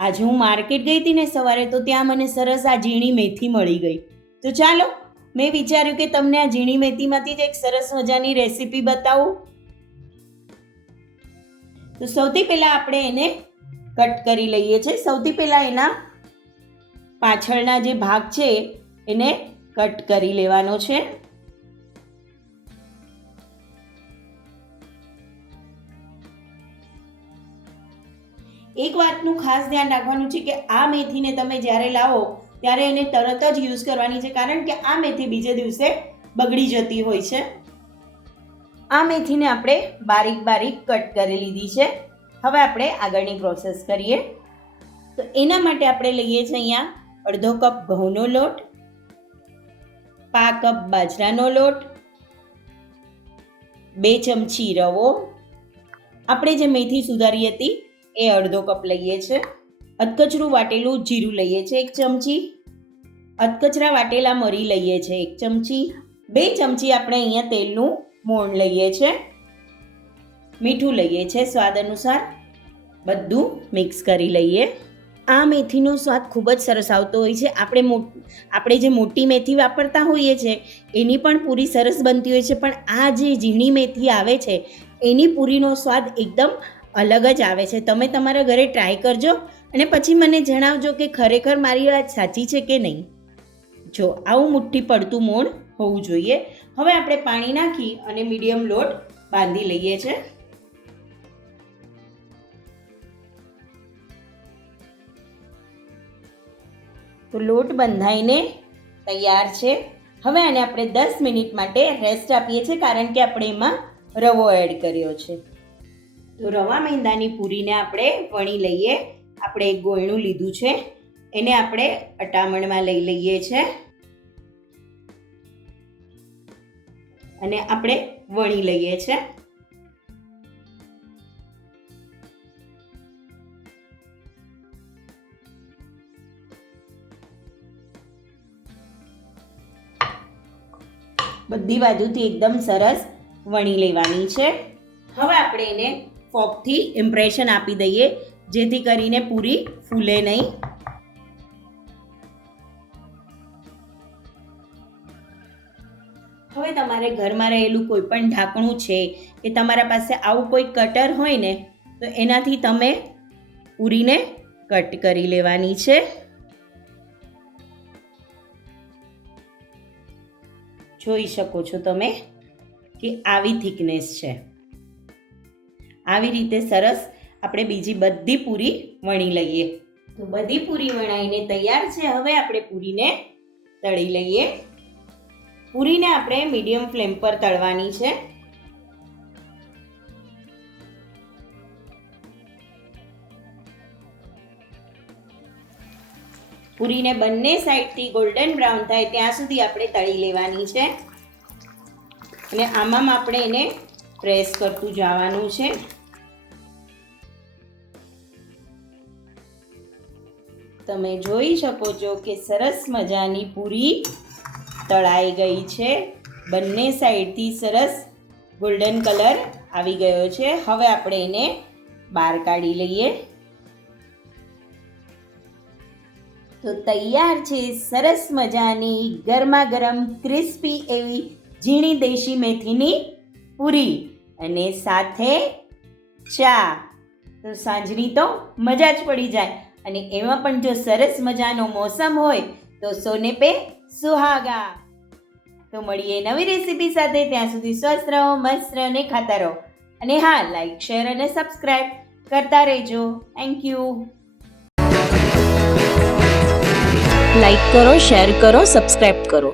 આજે હું માર્કેટ ગઈ હતી ને સવારે તો ત્યાં મને સરસ આ ઝીણી મેથી મળી ગઈ. તો ચાલો, મેં વિચાર્યું કે તમને આ ઝીણી મેથીમાંથી જ એક સરસ મજાની રેસીપી બતાવું. તો સૌથી પહેલાં આપણે એને કટ કરી લઈએ છીએ. સૌથી પહેલાં એના પાછળના જે ભાગ છે, એને કટ કરી લેવાનો છે. એક વાતનું ખાસ ધ્યાન રાખવાનું છે કે આ મેથીને તમે જ્યારે લાવો, ત્યારે એને તરત જ યુઝ કરવાની છે. કારણ કે આ મેથી બીજે દિવસે બગડી જતી હોય છે. આ મેથીને આપણે બારીક બારીક કટ કરી લીધી છે. હવે આપણે આગળની પ્રોસેસ કરીએ. તો એના માટે આપણે લઈએ છીએ અહીંયા અડધો કપ ઘઉંનો લોટ પા કપ બાજરાનો લોટ, બે ચમચી રવો. આપણે જે મેથી સુધારી હતી એ અડધો કપ લઈએ છીએ અધકચરું વાટેલું જીરું લઈએ છીએ એક ચમચી. અધકચરા વાટેલા મરી લઈએ છીએ એક ચમચી. બે ચમચી આપણે અહીંયા તેલનું મોણ લઈએ છીએ મીઠું લઈએ છીએ સ્વાદ અનુસાર. બધું મિક્સ કરી લઈએ. આ મેથીનો સ્વાદ ખૂબ જ સરસ આવતો હોય છે. આપણે આપણે જે મોટી મેથી વાપરતા હોઈએ છીએ એની પણ પૂરી સરસ બનતી હોય છે. પણ આ જે ઝીણી મેથી આવે છે, એની પૂરીનો સ્વાદ એકદમ અલગ જ આવે છે. તમે તમારા ઘરે ટ્રાય કરજો અને પછી મને જણાવજો કે ખરેખર મારી વાત સાચી છે કે નહીં. જો, આવું મુઠ્ઠી પડતું મોણ હોવું જોઈએ. હવે આપણે પાણી નાખી અને મીડિયમ લોટ બાંધી લઈએ છે. તો લોટ બંધાઈને તૈયાર છે. હવે આને આપણે દસ મિનિટ માટે રેસ્ટ આપીએ છીએ, કારણ કે આપણે એમાં રવો એડ કર્યો છે. તો રવા મેંદાની પૂરીને આપણે વણી લઈએ. આપણે એક ગોયણું લીધું છે. એને આપણે અટામણમાં લઈ લઈએ છે. અને આપણે વણી લઈએ છે. બધી બાજુથી એકદમ સરસ વણી લેવાની છે. હવે આપણે એને ફોકથી ઇમ્પ્રેશન આપી દઈએ, જેથી કરીને પૂરી ફૂલે નહીં. હવે તમારે ઘરમાં રહેલું કોઈ પણ ઢાંકણું છે કે તમારા પાસે આવું કોઈ કટર હોય ને, તો એનાથી તમે પૂરીને કટ કરી લેવાની છે. જોઈ શકો છો તમે કે આવી થિકનેસ છે. આવી રીતે સરસ આપણે બીજી બધી પૂરી વણી લઈએ. તો બધી પૂરી વણાઈને તૈયાર છે. હવે આપણે પૂરીને તળી લઈએ. પૂરીને આપણે મીડિયમ ફ્લેમ પર તળવાની છે. પૂરીને બંને સાઈડથી ગોલ્ડન બ્રાઉન થાય ત્યાં સુધી આપણે તળી લેવાની છે. અને આમાં આપણે એને પ્રેસ કરતું જવાનું છે. તમે જોઈ શકો છો કે સરસ મજાની પૂરી તળાઈ ગઈ છે. બંને સાઈડથી સરસ ગોલ્ડન કલર આવી ગયો છે. હવે આપણે એને બહાર કાઢી લઈએ. તો તૈયાર છે સરસ મજાની ગરમા ગરમ ક્રિસ્પી એવી ઝીણી દેશી મેથીની પૂરી. અને સાથે ચા. તો સાંજની તો મજા જ પડી જાય. અને એમાં પણ જો સરસ મજાનો મોસમ હોય, તો સોને પે સુહાગા. તો મળીએ નવી રેસીપી સાથે, ત્યાં સુધી સ્વસ્થ રહો, મસ્ત રહો અને ખાતા રહો. અને હા લાઈક શેર અને સબસ્ક્રાઈબ કરતા રહેજો. થેન્ક યુ લાઈક કરો શેર કરો સબસ્ક્રાઈબ કરો.